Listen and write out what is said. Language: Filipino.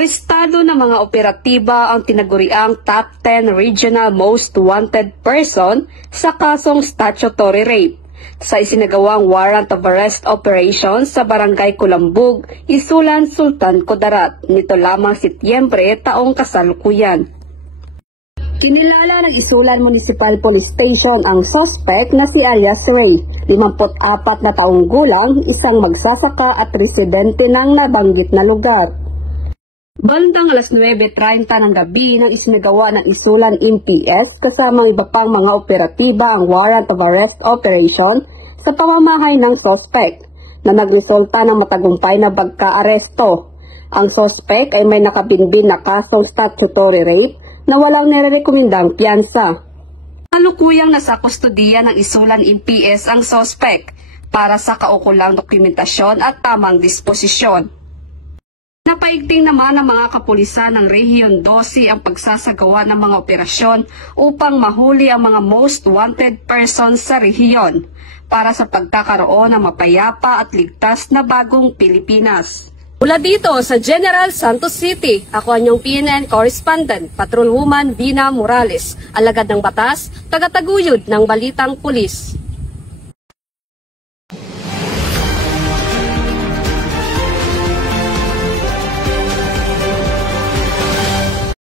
Arestado ng mga operatiba ang tinaguriang Top 10 Regional Most Wanted Person sa kasong statutory rape sa isinagawang warrant of arrest operation sa Barangay Kulambug, Isulan, Sultan Kudarat nito lamang Setyembre taong kasalukuyan. Kinilala ng Isulan Municipal Police Station ang suspect na si Alias Ray, 54 na taong gulang, isang magsasaka at residente ng nabanggit na lugar. Bandang alas 9:30 ng gabi nang isinagawa ng Isulan MPS kasama iba pang mga operatiba ang warrant of arrest operation sa pamamahay ng suspect na nagresulta ng matagumpay na pagka-aresto. Ang suspect ay may nakabinbin na kasong statutory rape na walang nirerekomendang piyansa. Kalukuyang nasa kustodiya ng Isulan MPS ang suspect para sa kaukulang dokumentasyon at tamang disposisyon. Napaigting naman ng mga kapulisan ng Rehiyon 12 ang pagsasagawa ng mga operasyon upang mahuli ang mga most wanted persons sa rehiyon para sa pagkakaroon ng mapayapa at ligtas na bagong Pilipinas. Mula dito sa General Santos City, ako ang inyong PNN correspondent, Patrolwoman Vina Morales, alagad ng batas, tagataguyod ng Balitang Pulis.